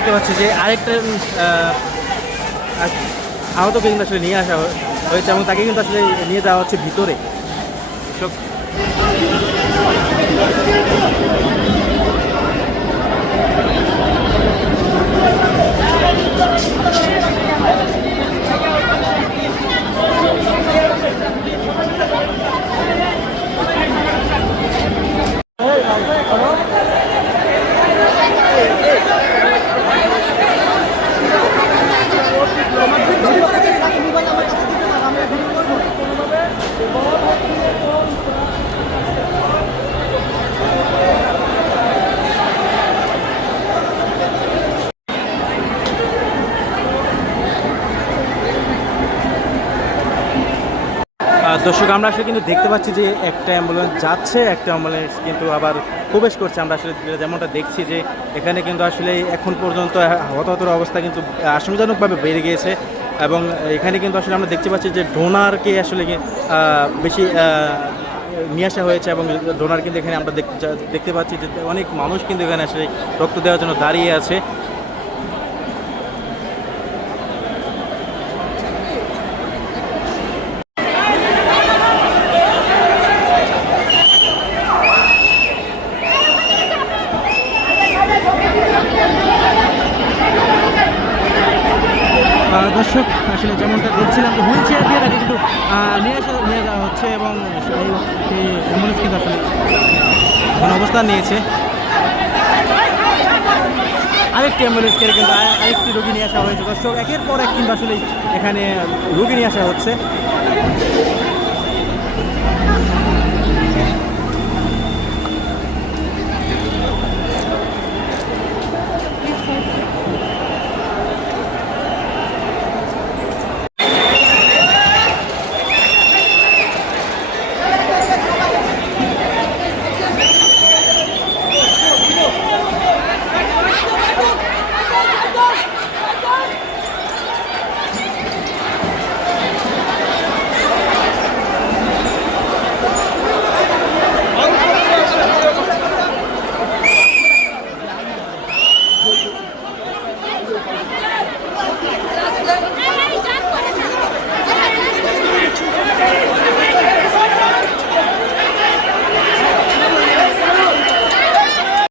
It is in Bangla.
দেখতে পাচ্ছি যে আরেকটা আহতকে কিন্তু আসলে নিয়ে আসা হয়েছে এবং তাকে কিন্তু আসলে নিয়ে যাওয়া হচ্ছে ভিতরে। দর্শক আমরা আসলে কিন্তু দেখতে পাচ্ছি যে একটা অ্যাম্বুলেন্স যাচ্ছে, একটা অ্যাম্বুলেন্স কিন্তু আবার প্রবেশ করছে। আমরা আসলে যেমনটা দেখছি যে এখানে কিন্তু আসলে এখন পর্যন্ত হতাহতের অবস্থা কিন্তু আশঙ্কাজনকভাবে বেড়ে গিয়েছে এবং এখানে কিন্তু আসলে আমরা দেখতে পাচ্ছি যে ডোনারকে আসলে বেশি নিয়ে আসা হয়েছে এবং ডোনার কিন্তু এখানে আমরা দেখতে পাচ্ছি যে অনেক মানুষ কিন্তু এখানে আসলে রক্ত দেওয়ার জন্য দাঁড়িয়ে আছে। দর্শক আসলে যেমনটা দেখছিলাম যে হুইল চেয়ার দিয়ে তাকে কিন্তু নিয়ে যাওয়া হচ্ছে এবং এই অ্যাম্বুলেন্স কিন্তু আসলে এখন অবস্থান নিয়েছে। আরেকটি অ্যাম্বুলেন্সকে কিন্তু আরেকটি রোগী নিয়ে আসা হয়েছে। দর্শক একের পর এক কিন্তু আসলে এখানে রোগী নিয়ে আসা হচ্ছে।